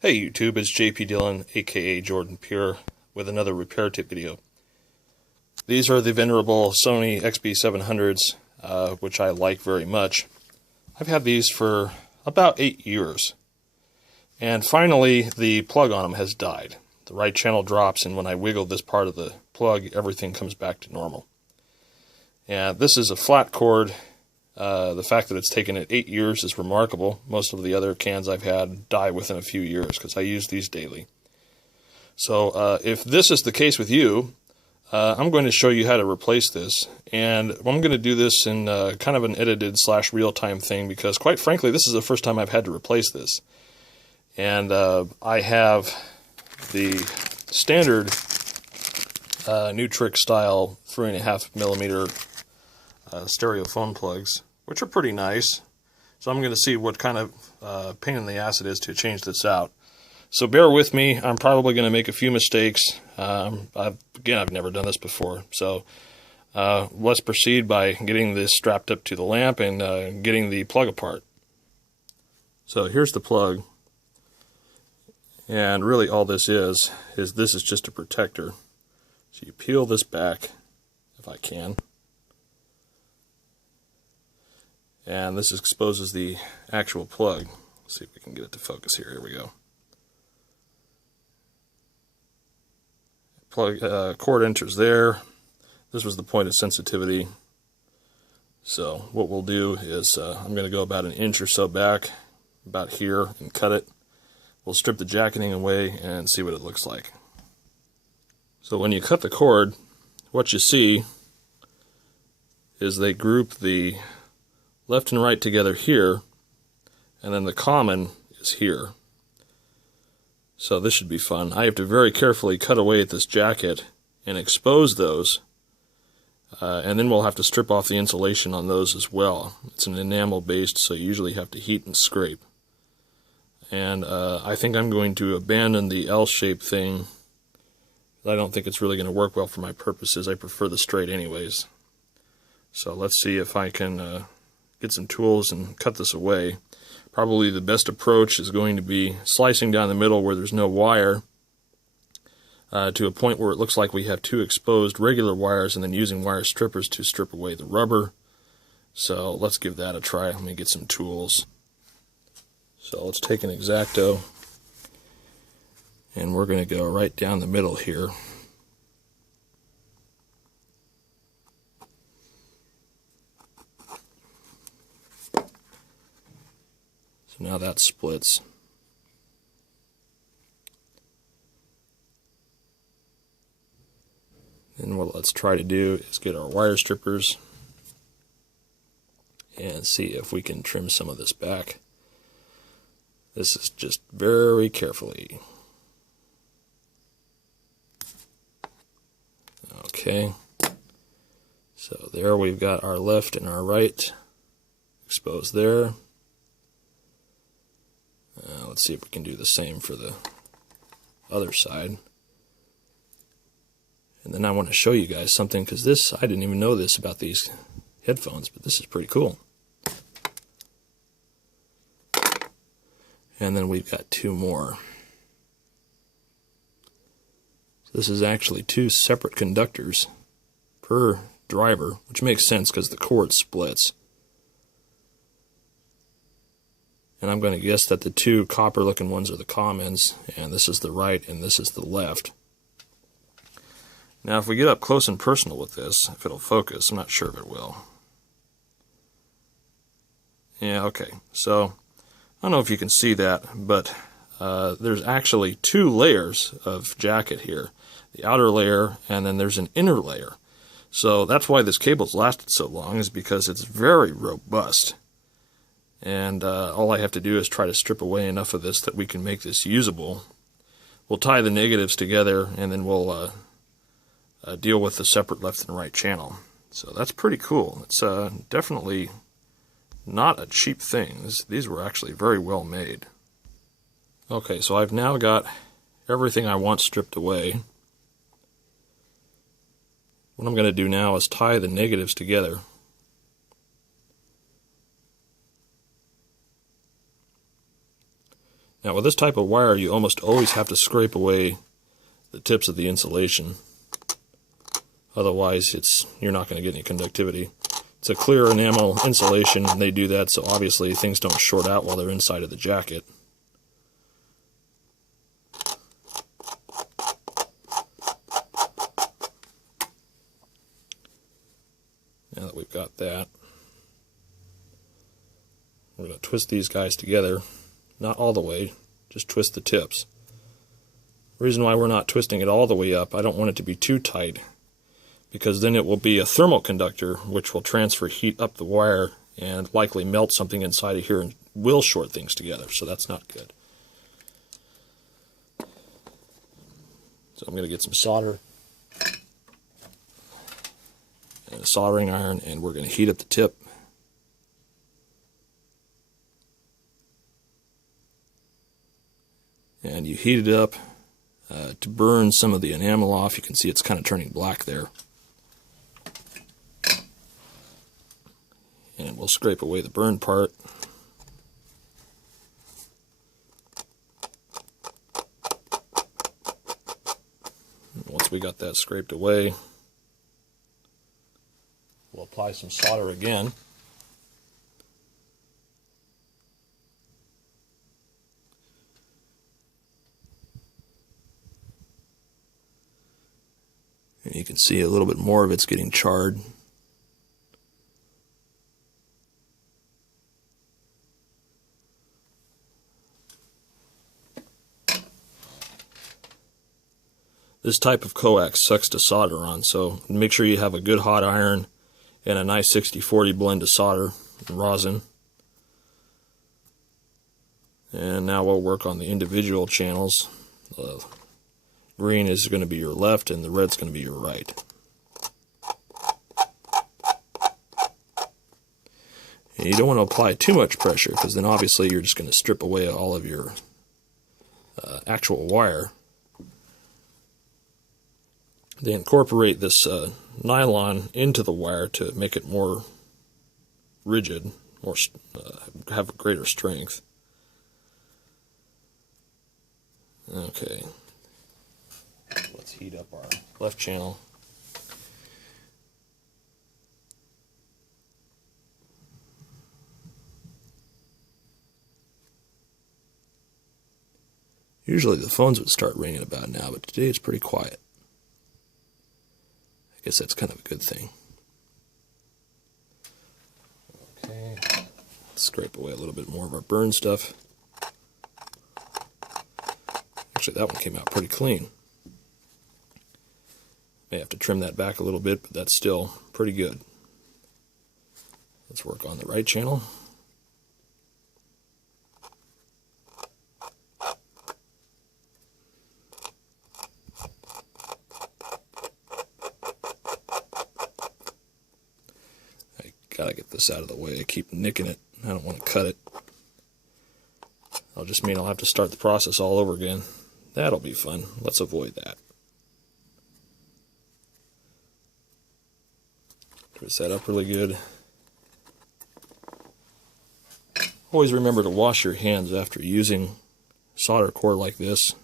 Hey YouTube, it's JP Dillon, aka Jordan Pure, with another repair tip video. These are the venerable Sony XB700s, which I like very much. I've had these for about 8 years. And finally, the plug on them has died. The right channel drops, and when I wiggle this part of the plug, everything comes back to normal. And this is a flat cord. The fact that it's taken it 8 years is remarkable. Most of the other cans I've had die within a few years because I use these daily. So if this is the case with you, I'm going to show you how to replace this. And I'm going to do this in kind of an edited / real-time thing because, quite frankly, this is the first time I've had to replace this. And I have the standard Nutric style 3.5mm stereo phone plugs, which are pretty nice. So I'm going to see what kind of pain in the ass it is to change this out. So bear with me. I'm probably going to make a few mistakes. I've never done this before. So let's proceed by getting this strapped up to the lamp and getting the plug apart. So here's the plug. And really all this is just a protector. So you peel this back, if I can. And this exposes the actual plug. Let's see if we can get it to focus here. Here we go. Plug cord enters there. This was the point of sensitivity. So what we'll do is I'm going to go about an inch or so back, about here, and cut it. We'll strip the jacketing away and see what it looks like. So when you cut the cord, what you see is they group the left and right together here, and then the common is here. So this should be fun. I have to very carefully cut away at this jacket and expose those, and then we'll have to strip off the insulation on those as well. It's an enamel based, so you usually have to heat and scrape. And I think I'm going to abandon the L-shaped thing. I don't think it's really going to work well for my purposes. I prefer the straight anyways. So let's see if I can get some tools and cut this away. Probably the best approach is going to be slicing down the middle where there's no wire to a point where it looks like we have two exposed regular wires, and then using wire strippers to strip away the rubber. So let's give that a try. Let me get some tools. So let's take an X-Acto, and we're going to go right down the middle here. So now that splits. And what let's try to do is get our wire strippers and see if we can trim some of this back. This is just very carefully. Okay. So there we've got our left and our right exposed there. Let's see if we can do the same for the other side. And then I want to show you guys something, because this, I didn't even know this about these headphones, but this is pretty cool. And then we've got two more. This is actually two separate conductors per driver, which makes sense because the cord splits. And I'm going to guess that the two copper looking ones are the commons, and this is the right and this is the left. Now if we get up close and personal with this, if it'll focus, I'm not sure if it will. Yeah, okay, so I don't know if you can see that, but there's actually two layers of jacket here. The outer layer, and then there's an inner layer. So that's why this cable's lasted so long, is because it's very robust. And all I have to do is try to strip away enough of this that we can make this usable. We'll tie the negatives together, and then we'll deal with the separate left and right channel. So that's pretty cool. It's definitely not a cheap thing. These were actually very well made. Okay, so I've now got everything I want stripped away. What I'm going to do now is tie the negatives together. Now with this type of wire, you almost always have to scrape away the tips of the insulation. Otherwise, you're not going to get any conductivity. It's a clear enamel insulation, and they do that so obviously things don't short out while they're inside of the jacket. Now that we've got that, we're going to twist these guys together. Not all the way, just twist the tips. The reason why we're not twisting it all the way up, I don't want it to be too tight, because then it will be a thermal conductor which will transfer heat up the wire and likely melt something inside of here and will short things together, so that's not good. So I'm going to get some solder and a soldering iron, and we're going to heat up the tip. And you heat it up to burn some of the enamel off. You can see it's kind of turning black there. And we'll scrape away the burned part. Once we got that scraped away, we'll apply some solder again. And you can see a little bit more of it's getting charred. This type of coax sucks to solder on, so make sure you have a good hot iron and a nice 60-40 blend of solder and rosin. And now we'll work on the individual channels. Green is going to be your left and the red's going to be your right. And you don't want to apply too much pressure, because then obviously you're just going to strip away all of your actual wire. They incorporate this nylon into the wire to make it more rigid, have a greater strength. Okay, let's heat up our left channel. Usually the phones would start ringing about now, but today it's pretty quiet. I guess that's kind of a good thing. Okay, let's scrape away a little bit more of our burn stuff. Actually, that one came out pretty clean. May have to trim that back a little bit, but that's still pretty good. Let's work on the right channel. Gotta get this out of the way. I keep nicking it. I don't want to cut it. That'll just mean I'll have to start the process all over again. That'll be fun. Let's avoid that. Twist that up really good. Always remember to wash your hands after using solder core like this.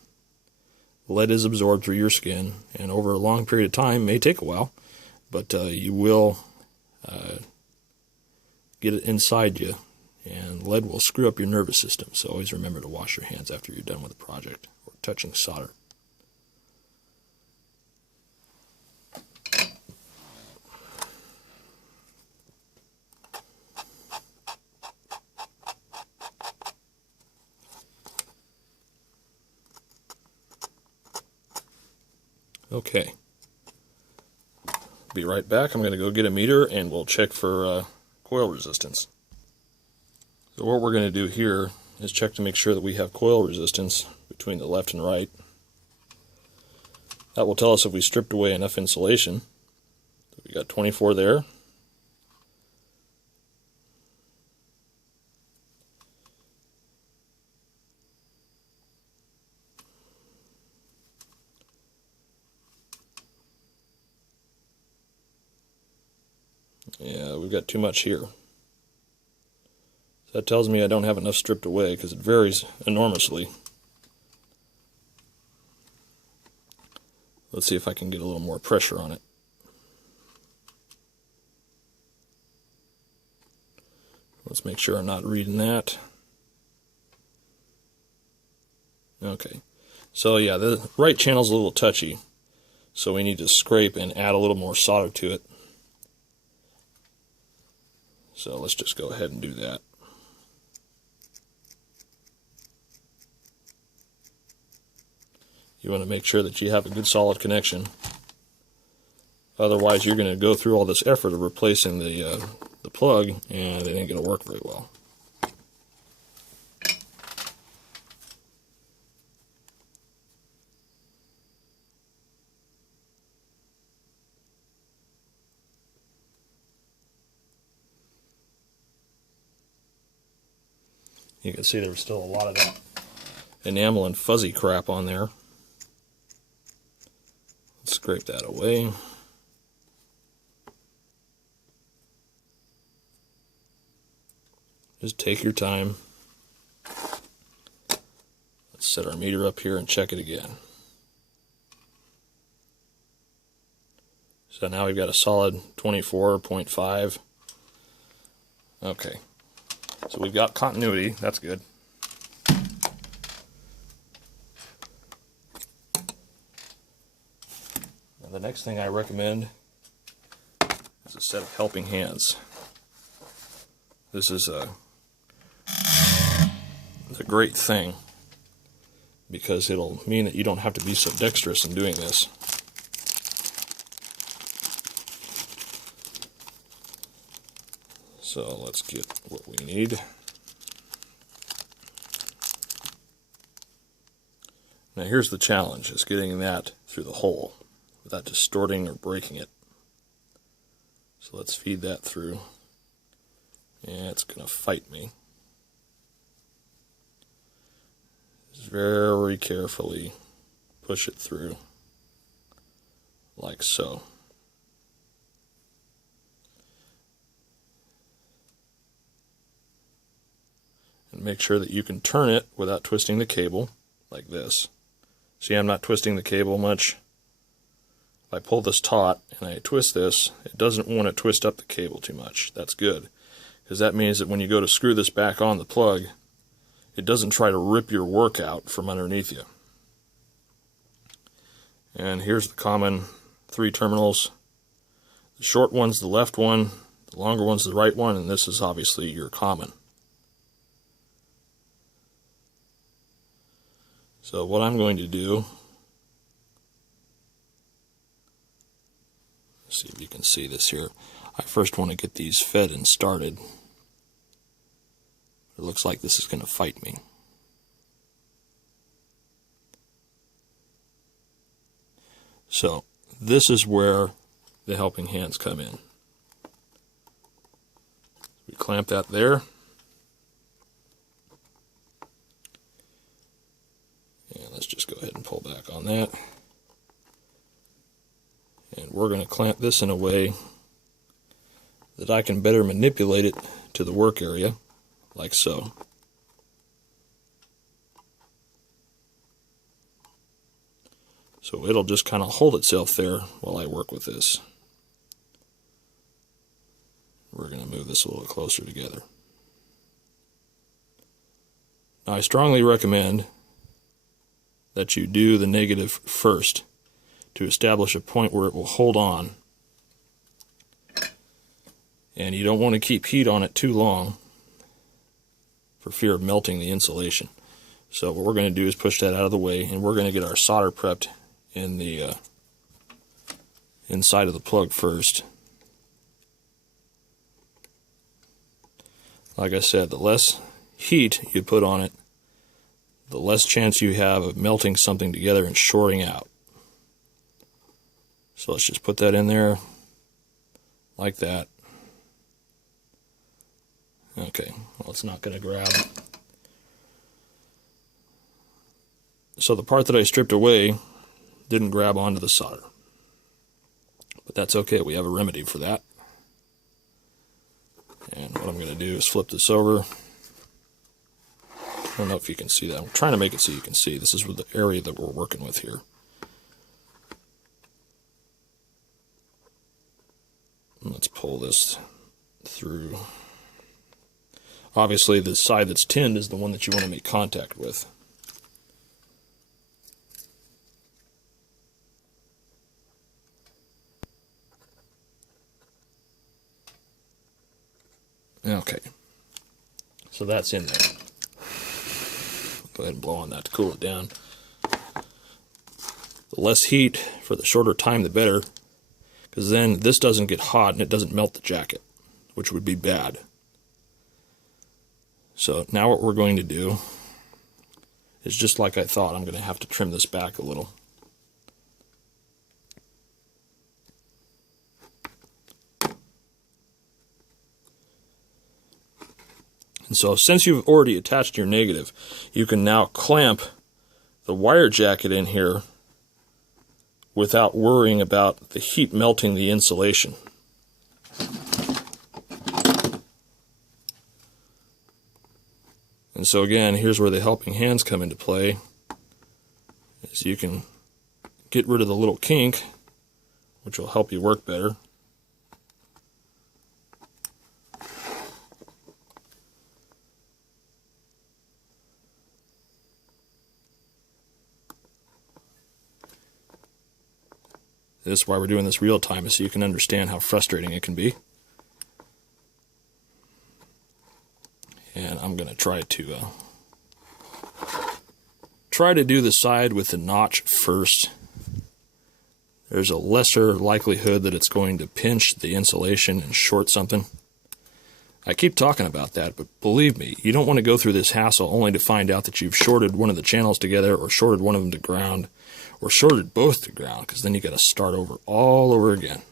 Lead is absorbed through your skin, and over a long period of time, may take a while, but you will get it inside you, and lead will screw up your nervous system, so always remember to wash your hands after you're done with the project or touching solder. Okay, be right back. I'm going to go get a meter and we'll check for coil resistance. So what we're going to do here is check to make sure that we have coil resistance between the left and right. That will tell us if we stripped away enough insulation. So we got 24 there. Yeah, we've got too much here. That tells me I don't have enough stripped away because it varies enormously. Let's see if I can get a little more pressure on it. Let's make sure I'm not reading that. Okay. So yeah, the right channel's a little touchy. So we need to scrape and add a little more solder to it. So let's just go ahead and do that. You want to make sure that you have a good solid connection. Otherwise you're going to go through all this effort of replacing the plug and it ain't going to work very well. You can see there was still a lot of that enamel and fuzzy crap on there. Let's scrape that away. Just take your time. Let's set our meter up here and check it again. So now we've got a solid 24.5. Okay. So we've got continuity, that's good. Now the next thing I recommend is a set of helping hands. This is a great thing because it'll mean that you don't have to be so dexterous in doing this. So let's get what we need. Now here's the challenge, is getting that through the hole without distorting or breaking it. So let's feed that through. Yeah, it's going to fight me. Just very carefully push it through, like so. And make sure that you can turn it without twisting the cable, like this. See, I'm not twisting the cable much. If I pull this taut and I twist this, it doesn't want to twist up the cable too much. That's good, because that means that when you go to screw this back on the plug, it doesn't try to rip your work out from underneath you. And here's the common 3 terminals. The short one's the left one, the longer one's the right one, and this is obviously your common. So what I'm going to do, see if you can see this here. I first want to get these fed and started. It looks like this is going to fight me. So this is where the helping hands come in. We clamp that there. And let's just go ahead and pull back on that. And we're going to clamp this in a way that I can better manipulate it to the work area, like so. So it'll just kind of hold itself there while I work with this. We're going to move this a little closer together. Now I strongly recommend that you do the negative first to establish a point where it will hold on. And you don't want to keep heat on it too long for fear of melting the insulation. So what we're going to do is push that out of the way, and we're going to get our solder prepped in the inside of the plug first. Like I said, the less heat you put on it, the less chance you have of melting something together and shorting out. So let's just put that in there like that. Okay, well, it's not going to grab. So the part that I stripped away didn't grab onto the solder. But that's okay, we have a remedy for that. And what I'm going to do is flip this over. I don't know if you can see that. I'm trying to make it so you can see. This is with the area that we're working with here. Let's pull this through. Obviously, the side that's tinned is the one that you want to make contact with. Okay, so that's in there. Go ahead and blow on that to cool it down. The less heat for the shorter time, the better, because then this doesn't get hot and it doesn't melt the jacket, which would be bad. So now what we're going to do is just like I thought. I'm going to have to trim this back a little. And so since you've already attached your negative, you can now clamp the wire jacket in here without worrying about the heat melting the insulation. And so again, here's where the helping hands come into play. Is you can get rid of the little kink, which will help you work better. This is why we're doing this real time, is so you can understand how frustrating it can be. And I'm going to try to do the side with the notch first. There's a lesser likelihood that it's going to pinch the insulation and short something. I keep talking about that, but believe me, you don't want to go through this hassle only to find out that you've shorted one of the channels together, or shorted one of them to ground, or shorted both to ground, because then you got to start over all over again.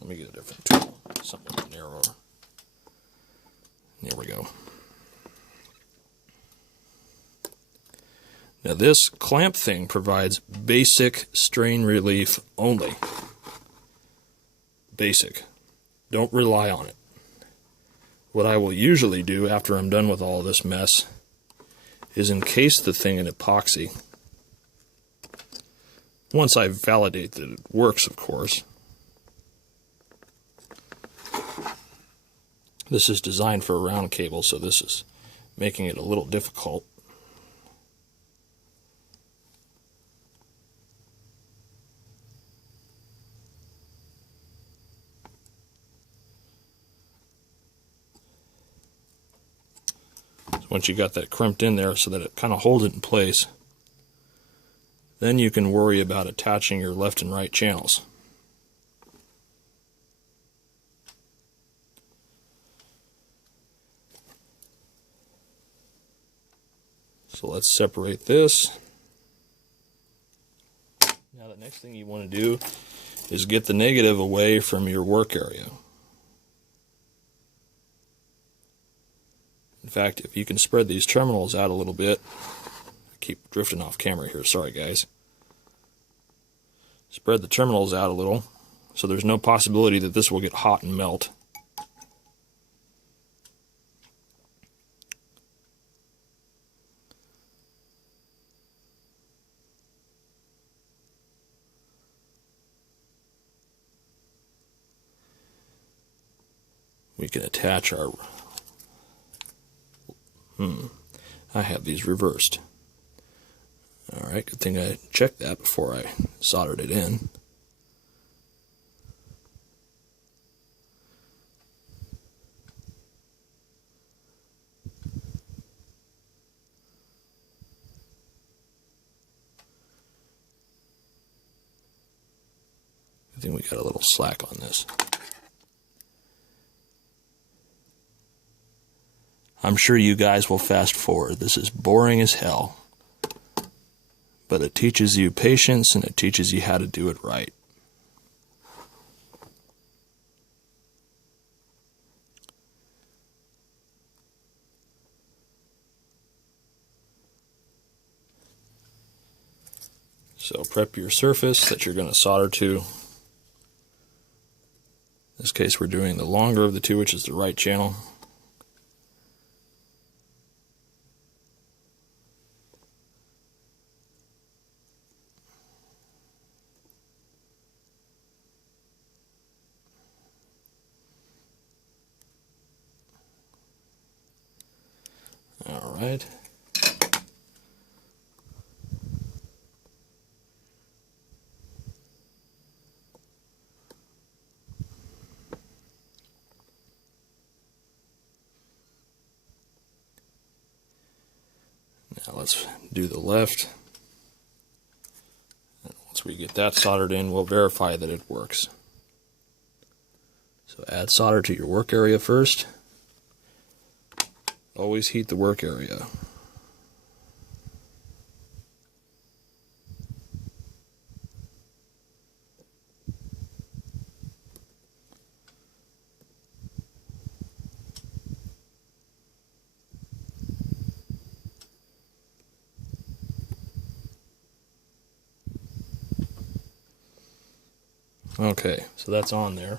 Let me get a different tool, something narrower. There we go. Now this clamp thing provides basic strain relief only. Basic. Don't rely on it. What I will usually do after I'm done with all this mess is encase the thing in epoxy. Once I validate that it works, of course. This is designed for a round cable, so this is making it a little difficult. So once you got that crimped in there so that it kind of holds it in place, then you can worry about attaching your left and right channels. So let's separate this. Now the next thing you want to do is get the negative away from your work area. In fact, if you can spread these terminals out a little bit, I keep drifting off camera here, sorry guys. Spread the terminals out a little so there's no possibility that this will get hot and melt. We can attach our... I have these reversed. Alright, good thing I checked that before I soldered it in. I think we got a little slack on this. I'm sure you guys will fast forward. This is boring as hell. But it teaches you patience and it teaches you how to do it right. So prep your surface that you're going to solder to. In this case we're doing the longer of the two, which is the right channel. right. Now let's do the left. And once we get that soldered in, we'll verify that it works. So add solder to your work area first. Always heat the work area. Okay, so that's on there.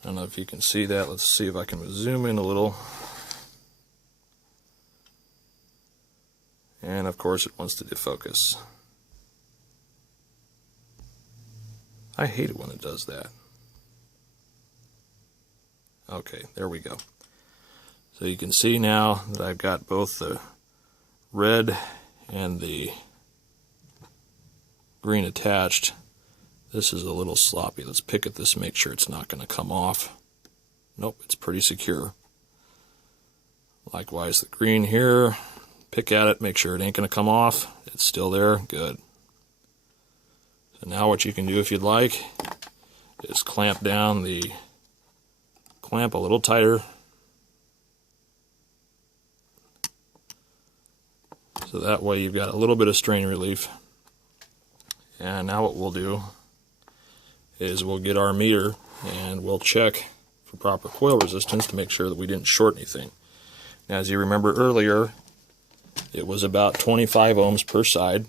I don't know if you can see that. Let's see if I can zoom in a little. And of course it wants to defocus. I hate it when it does that. Okay, there we go. So you can see now that I've got both the red and the green attached. This is a little sloppy. Let's pick at this, make sure it's not going to come off. Nope, it's pretty secure. Likewise, the green here, pick at it, make sure it ain't going to come off. It's still there, good. So now what you can do if you'd like is clamp down the clamp a little tighter. So that way you've got a little bit of strain relief. And now what we'll do is we'll get our meter and we'll check for proper coil resistance to make sure that we didn't short anything. Now, as you remember earlier, it was about 25 ohms per side.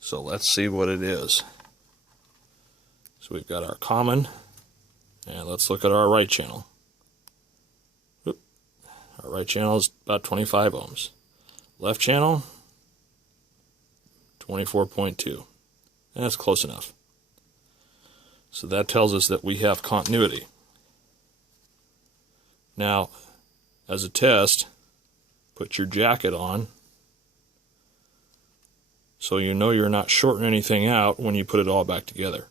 So let's see what it is. So we've got our common, and let's look at our right channel. Our right channel is about 25 ohms. Left channel, 24.2. And that's close enough. So that tells us that we have continuity. Now, as a test, put your jacket on so you know you're not shorting anything out when you put it all back together.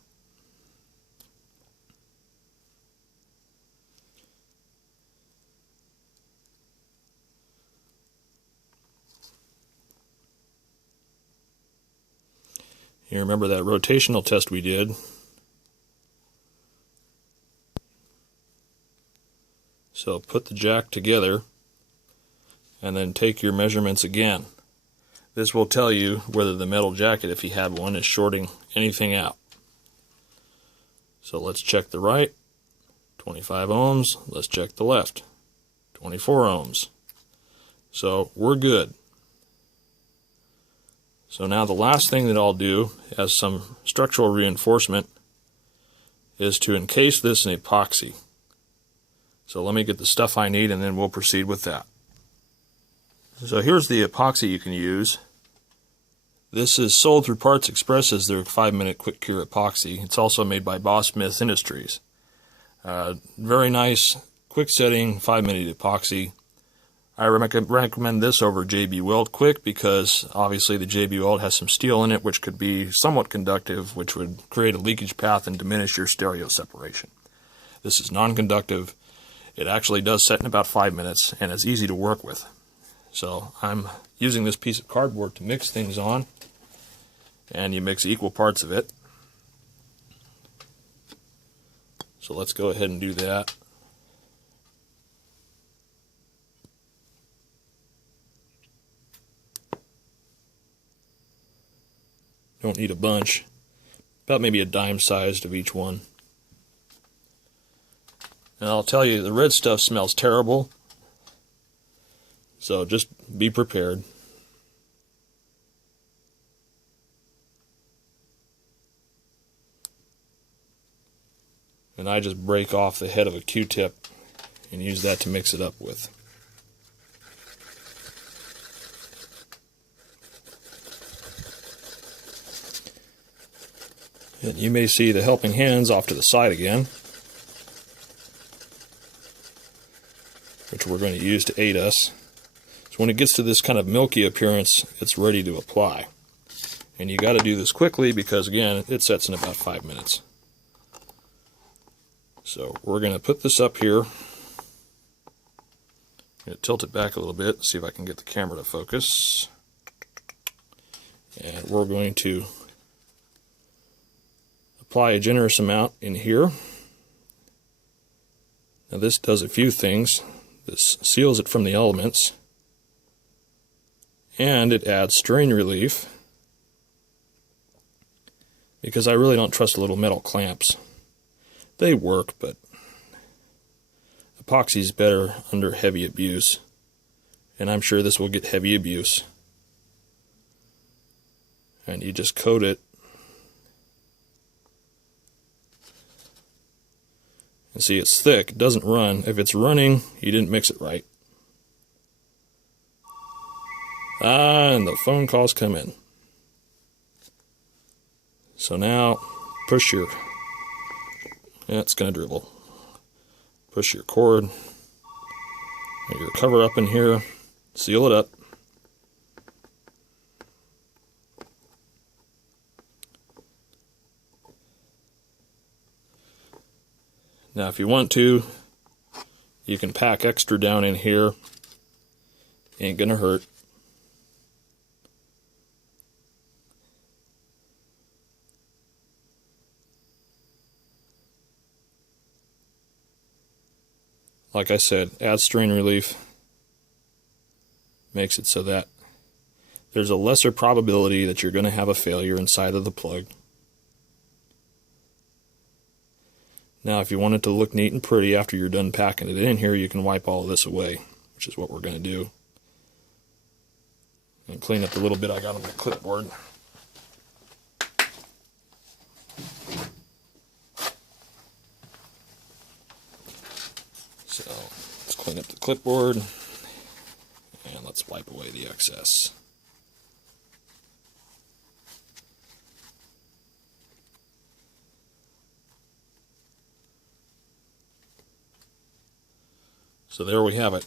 You remember that rotational test we did? So put the jack together and then take your measurements again. This will tell you whether the metal jacket, if you have one, is shorting anything out. So let's check the right, 25 ohms. Let's check the left, 24 ohms. So we're good. So now the last thing that I'll do as some structural reinforcement is to encase this in epoxy. So let me get the stuff I need and then we'll proceed with that. So here's the epoxy you can use. This is sold through Parts Express as their 5-minute quick cure epoxy. It's also made by Boss Smith Industries. Very nice, quick setting, 5-minute epoxy. I recommend this over JB Weld Quick because obviously the JB Weld has some steel in it which could be somewhat conductive, which would create a leakage path and diminish your stereo separation. This is non-conductive. It actually does set in about 5 minutes and it's easy to work with. So I'm using this piece of cardboard to mix things on, and you mix equal parts of it. So let's go ahead and do that. Don't need a bunch, about maybe a dime sized of each one. And I'll tell you, the red stuff smells terrible, so just be prepared. And I just break off the head of a Q-tip and use that to mix it up with. And you may see the helping hands off to the side again, which we're going to use to aid us. So when it gets to this kind of milky appearance, it's ready to apply. And you got to do this quickly because, again, it sets in about 5 minutes. So we're going to put this up here. I'm going to tilt it back a little bit, see if I can get the camera to focus. And we're going to apply a generous amount in here. Now this does a few things. This seals it from the elements, and it adds strain relief, because I really don't trust little metal clamps. They work, but epoxy is better under heavy abuse, and I'm sure this will get heavy abuse. And you just coat it, and see, it's thick, it doesn't run. If it's running, you didn't mix it right. And the phone calls come in. So now, push your, it's going to dribble. Push your cord, get your cover up in here, seal it up. Now if you want to, you can pack extra down in here. Ain't gonna hurt. Like I said, add strain relief. Makes it so that there's a lesser probability that you're going to have a failure inside of the plug. Now if you want it to look neat and pretty after you're done packing it in here, you can wipe all of this away, which is what we're going to do. And clean up the little bit I got on the clipboard. So let's clean up the clipboard, and let's wipe away the excess. So there we have it.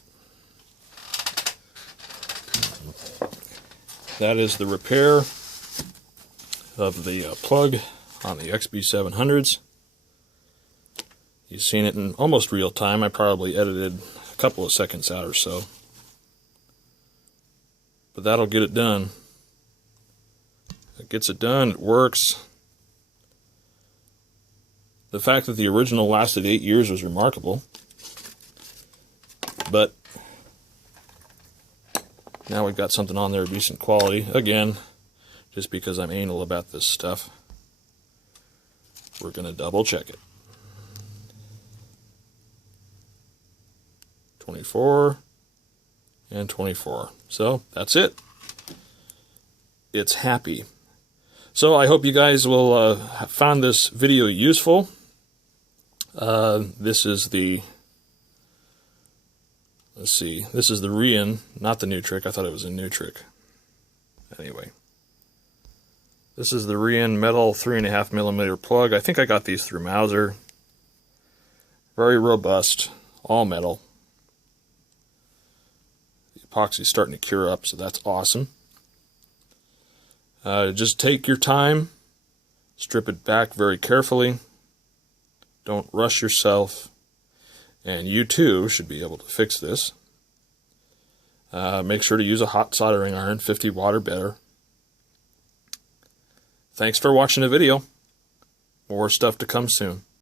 That is the repair of the plug on the XB700s. You've seen it in almost real time. I probably edited a couple of seconds out or so. But that'll get it done. It gets it done, it works. The fact that the original lasted 8 years was remarkable. But now we've got something on there of decent quality. Again, just because I'm anal about this stuff, we're going to double check it. 24 and 24. So that's it. It's happy. So I hope you guys will have found this video useful. This is the, let's see, this is the Rian, not the new trick. I thought it was a new trick. Anyway, this is the Rian metal 3.5mm plug. I think I got these through Mauser. Very robust, all metal. The epoxy's starting to cure up, so that's awesome. Just take your time, strip it back very carefully. Don't rush yourself. And you too should be able to fix this. Make sure to use a hot soldering iron, 50 watt or better. Thanks for watching the video. More stuff to come soon.